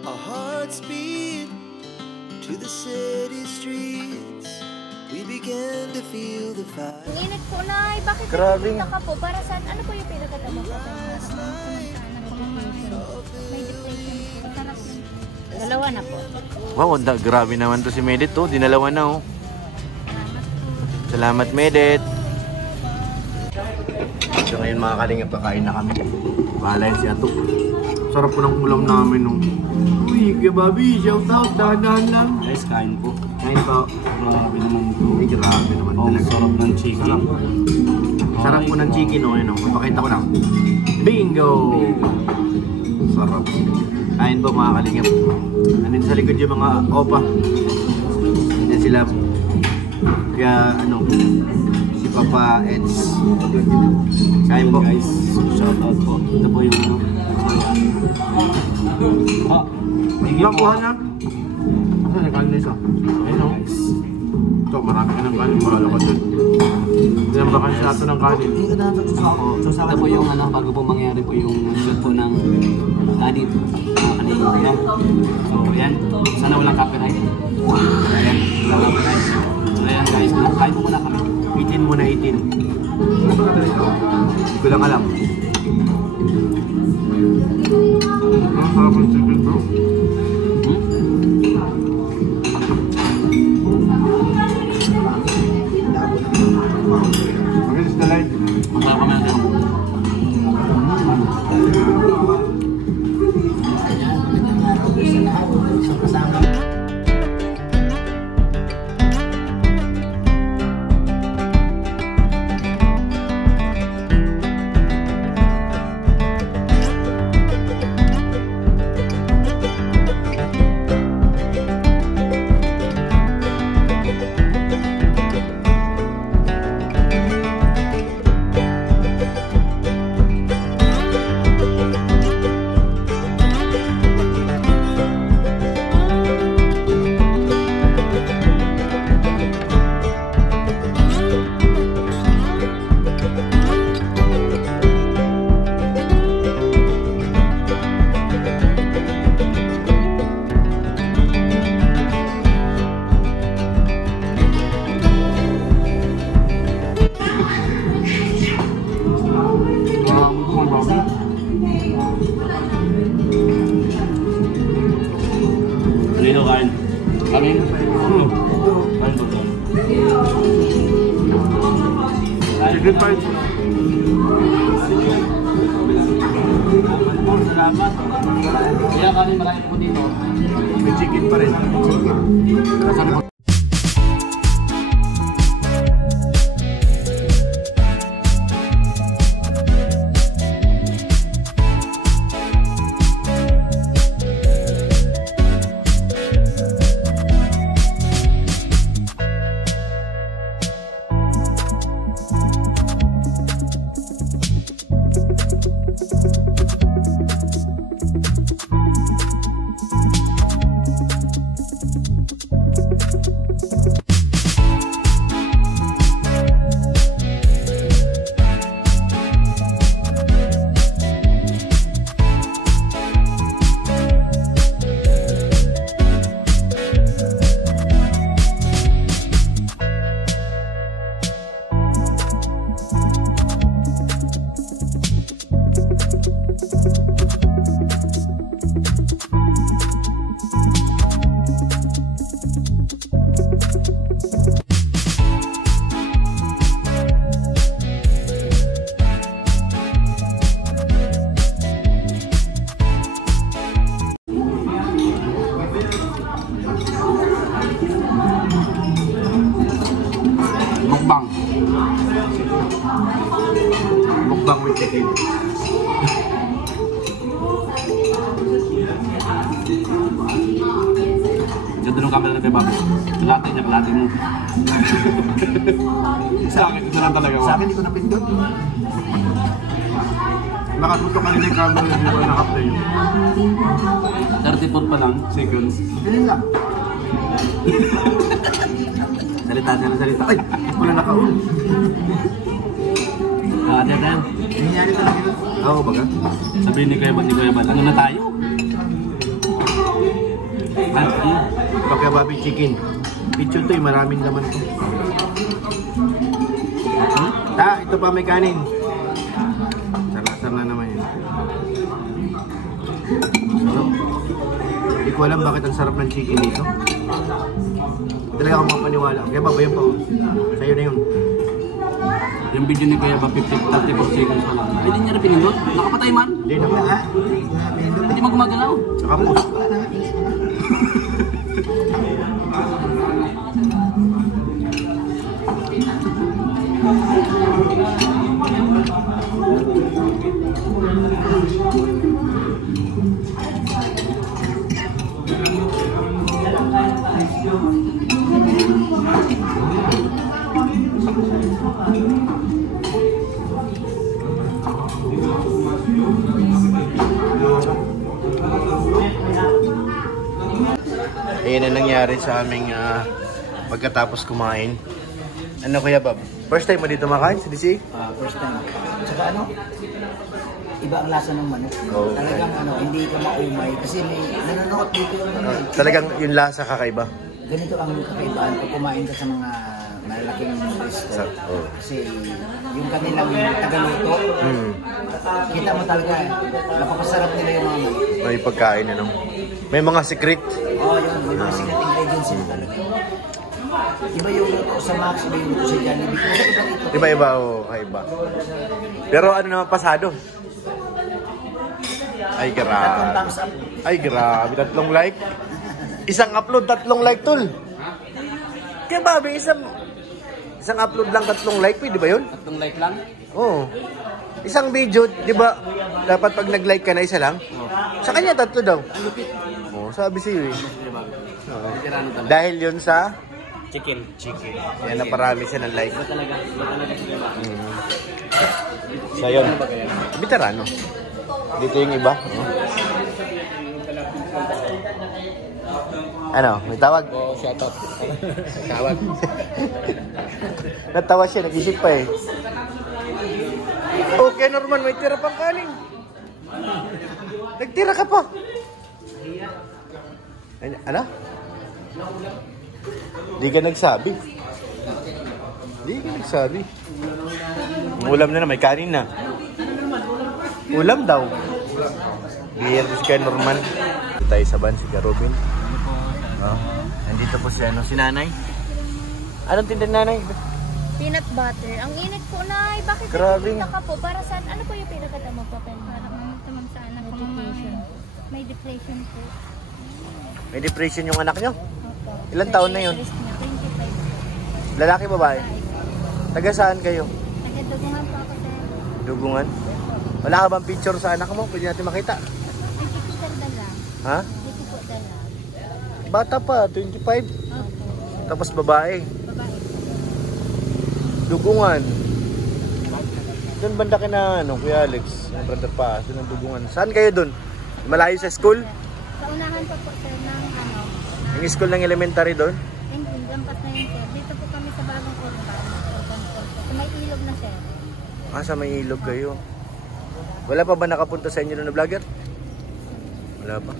Our hearts beat to the city streets. We began to feel the fire. Ang init po, Nay. Bakit Grabe. nagpunta ka po? Para saan? Ano po yung pinagkatama ko? May depression po. Sarap po. Dalawa na po. Wow, grabe naman to si Medit to. Dinalawa na oh. Salamat Medit. So ngayon mga kalingap, kakain na kami. Bahala yun si Ato. Sarap po ng ulam namin no. Uy, kaya Bobby, shout out, dahan-dahan lang. Guys, kain po. Ngayon po. Grabe naman po. Ay, grabe naman Oh, talaga. sarap ng chicken. Sarap po ng chicken oh, yun oh. Papakita ko lang. Bingo! Sarap. Kain po mga kalingap. Nandun sa likod yung mga opa. Nandun sila. Kaya ano, si Papa Eds. Kain po. Guys, shout out po. Ito po yung ano. Ah, Nakuha na. Asan yung kanin na isa? Ayun o. guys. Ito, marami ka ng kanin. Bahala ka dun. Hindi naman baka siya ito ng kanin. Ito po yung ano, bago po mangyari po yung shoot po ng daddy. Kanina po yan. So, yan. Sana walang copyright. Ayan, walang copyright. So, ayan guys, kain po muna kami. 18 muna, 18. Hindi ko lang alam. Ang sarap ng chicken bro. Against the light. Masarap kami natin. Dito kain. Kami. Kain po. Chicken pie. Salamat. Kaya kami marami po dito. May chicken pa rin. Chicken. Mukbang. Mukbang with chicken. Ganda nung camera na kay Bobby. Kalate niya, kalate mo. Sa akin, ito lang talaga. Sa akin, hindi ko napindot. Nakatuto kanina yung camera na hindi ko naka-play. 34 pa lang, seconds. Ganyan lang. Salita siya ng salita. Ay! Wala naka-on. Kalate tayo. Nangyari talaga yun. Oo, baga. Sabihin ni Kuya Bal, ano na tayo? Ito kaya Bobby Chicken. Pichon to, maraming laman to. Ito pa may kanin. Sarap na naman yun. So, hindi ko alam bakit ang sarap ng chicken dito. Talaga akong mapaniwala. Kaya babayan pa. Sa'yo na yun. Yung video ni Kuya ba 34 seconds pa lang. Ay, di niya rin pinindot? Nakapatay man? Hindi naman. Hindi mo gumagalaw? Nakapos. Ayan ang nangyari sa aming pagkatapos kumain. Ano Kuya Bob? First time mo dito makain sa DC? First time. Tsaka ano, iba ang lasa ng manok. Oo. Talagang ano, hindi ka maumay. Kasi may nanonood dito yung ano. Talagang yung lasa kakaiba. Ganito ang kakaibaan pag kumain ka sa mga malalaking resto. Oh. Kasi yung kanilang tagaluto, kita mo talaga, napapasarap nila yung mga manok. May pagkain ano. May mga secret. Oo, yun. May mga secret ingredients yun talaga. Iba yung luto sa Max, iba yung luto sa Jollibee. Iba-iba o kaiba. Pero ano naman pasado? Ay Tatlong grabe. thumbs up. Ay grabe. 3 like. Isang upload, 3 like tol. Kaya Bobby, isang upload lang 3 like. Pwede ba yun? 3 like lang? Oo. Isang video, di ba? Dapat pag nag-like ka na isa lang. Sa kanya 3 daw. Oo, sabi sa'yo eh. Tirano talaga. Dahil yun sa Chicken. yan na parami siya ng like. Iba talaga sila. So yun. Veterano. Dito yung iba. Ano? May tawag? Oh, shout out. Tawag. Natawa siya, nag-isip pa eh. Okay, Norman, may tira pang kanin. Nagtira ka pa. Ano? Di ka nagsabi. Ulam na may kanin na. Ulam daw. Bihir si kay Norman. Tayo sa van, si Garubin. Nandito po si Nanay. Anong tinda Nanay? Peanut butter. Ang init po, Nay. Bakit Grabe. nagpunta ka po? Para saan? Ano po yung pinakatama po? Para mamagtamang sa anak ko. May depression po. May depression yung anak nyo? Opo. Ilan taon na yun? 25. Lalaki babae? Taga saan kayo? Nagdadugungan po ako sa Dugungan? Wala ka bang picture sa anak mo? Pwede natin makita. Dito po dala. Ha? Dito po dala. Bata pa, 25. Opo. Tapos babae. Babae. Dugungan. Doon banda ka na, Kuya Alex, yung brother pa, doon ang Dugungan. Saan kayo doon? Malayo sa school? Sa unahan pa po sir ng ano. Yung school ng elementary doon? Hindi, lampas na yun sir. Dito po kami sa bagong urban. Sa may ilog na sir. Sa may ilog kayo. Wala pa ba nakapunta sa inyo doon na vlogger? Wala pa.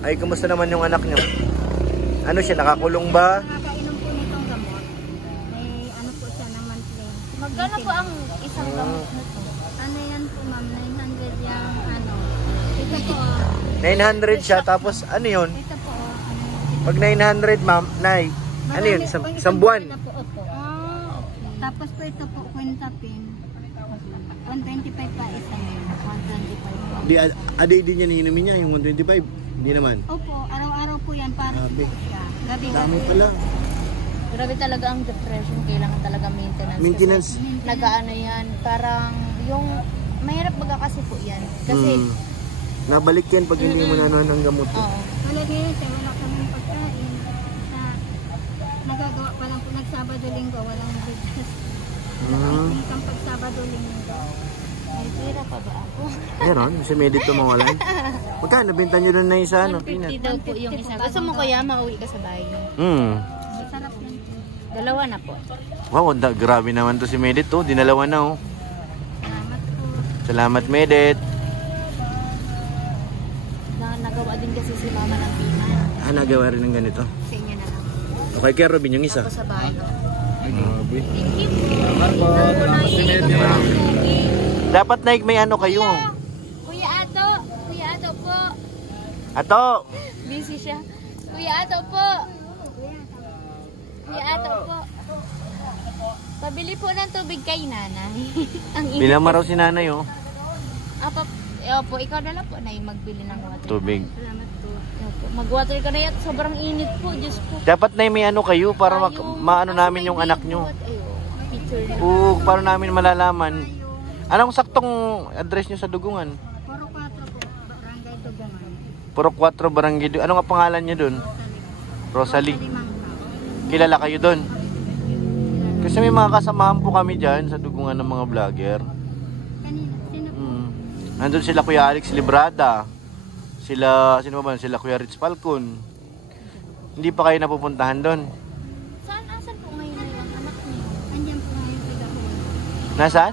Ay, kumusta naman yung anak nyo? Ano siya, nakakulong ba? Nakakainom po nitong gamot. May ano po siya ng monthly. Magkano po ang isang gamot na to? Ano yan po ma'am? 900 yung ano. Ito po. 900 siya, tapos ano yun? Ito po. Pag 900 ma'am, Nay, ano yun? Isang buwan? Na po, opo. Okay. Tapos po ito po, quintapin. 125 pa isa yun. 125 po. Di niya niinumin niya yung 125? Hindi naman. Opo, araw-araw po yan. Para Grabe. po siya. Gabi-gabi. Dami pala. Grabe talaga ang depression. Kailangan talaga maintenance. Maintenance. Kasi nag-ano yan. Parang yung mahirap baga kasi po yan. Kasi Nabalik yan pag hindi mo nanuhan ng gamot. oo. Wala ngayon siya, wala kaming pagkain. Nagagawa pa lang po, nagsabado-linggo, walang bigas. Nagkang pag-sabado-linggo. May tira pa ba ako? Meron, si Medit tumawalan. Magkano, binta nyo doon na isa, 150 daw po yung isa. Gusto mo kuya, mauwi ka sa bahay niyo. Sarap yan. Dalawa na po. Wow, grabe naman to si Medit, oh. Dinalawa na, oh. Salamat po. Salamat, Medit. Nagawa din kasi si mama ng pina. nagawa rin ng ganito. Sa inyo na lang. Okay, kay Robin yung isa. Ako sa bahay. Grabe. Thank you po. Dapat Naik may ano kayo. Kuya Ato. Kuya Ato po. Ato! Busy siya. Kuya Ato po. Kuya Ato po. Pabili po ng tubig kay nanay. Ang init. Bilang raw si nanay oh. Apo, opo, ikaw na lang po na yung magbili ng water. Tubig. Salamat po. Opo, mag-water ka na yan. Sobrang init po. Diyos po. Dapat Nay may ano kayo para maano Kasi namin may yung anak video nyo. at picture na. Oo, para namin malalaman. Anong saktong address nyo sa Dugungan? Puro 4 po. Barangay Dugungan. Puro 4 barangay. Ano nga pangalan nyo dun? Rosalie. Kilala kayo dun? Kasi may mga kasamahan po kami dyan sa Dugungan ng mga vlogger. Kanina, sino po? Nandun sila Kuya Alex Librada. Sila, sino ba? Sila Kuya Rich Falcon. Hindi pa kayo napupuntahan dun? Asan po ngayon yung anak niyo? Andiyan po ngayon sila po. Nasaan?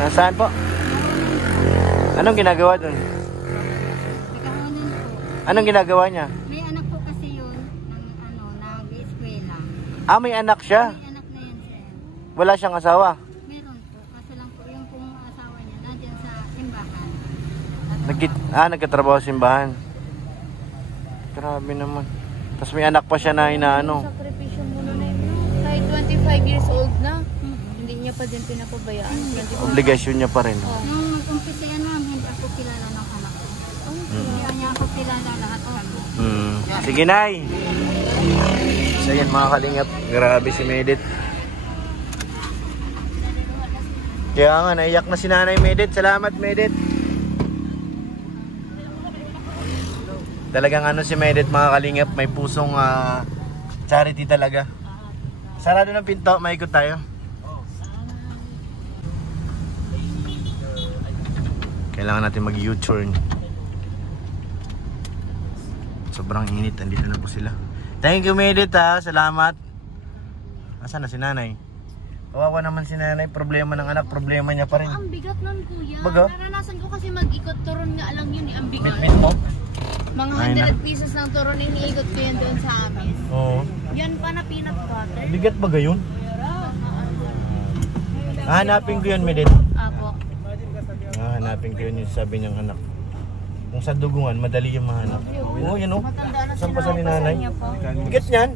Nasaan po? Anong ginagawa dun? Nagkahunan po. Anong ginagawa niya? May anak po kasi yun ng nag-eskwela. Ah, may anak siya. May anak na yan sir. Wala siyang asawa. Meron po. Kaso lang po yung pong asawa niya nandiyan sa simbahan. Nagkatrabaho sa simbahan. Grabe naman. Tapos may anak pa siya na inaano. Sakripisyo muna na yun. Kahit 25 years old na, hindi niya pa din pinapabayaan. Obligasyon niya pa rin. Nung umpisa yan ma'am, hindi ako kilala ng anak ko. Hindi niya ako kilala lahat kami. Sige, Nay. So yan mga kalingap. Grabe si Medit. Kaya nga, naiyak na si Nanay Medit. Salamat, Medit. Talagang ano si Medit mga kalingap. May pusong charity talaga. Sarado ng pinto. Maikot tayo. Kailangan natin mag-U-turn. Sobrang init. Andito na po sila. Thank you, Medit ha. Salamat. Asan na si Nanay? Kawawa naman si Nanay. Problema ng anak. Problema niya pa rin. Ang bigat nun kuya. Baga? Naranasan ko kasi mag-ikot turon nga lang yun. Ang bigat. Mit mo? Mga Ay, na. 100 pesos ng turon iniikot ko yun doon sa amin. Oo. Yan pa na peanut butter. Bigat ba gayon? Hanapin ko yun, Medit. Apo. Hanapin ko yun yung sabi niyang anak. Kung sa Dugungan, madali yung mahanap. Oo, yan o. Matanda na Saan pa sa ni sila. Nanay? Niya po. Bigat niyan.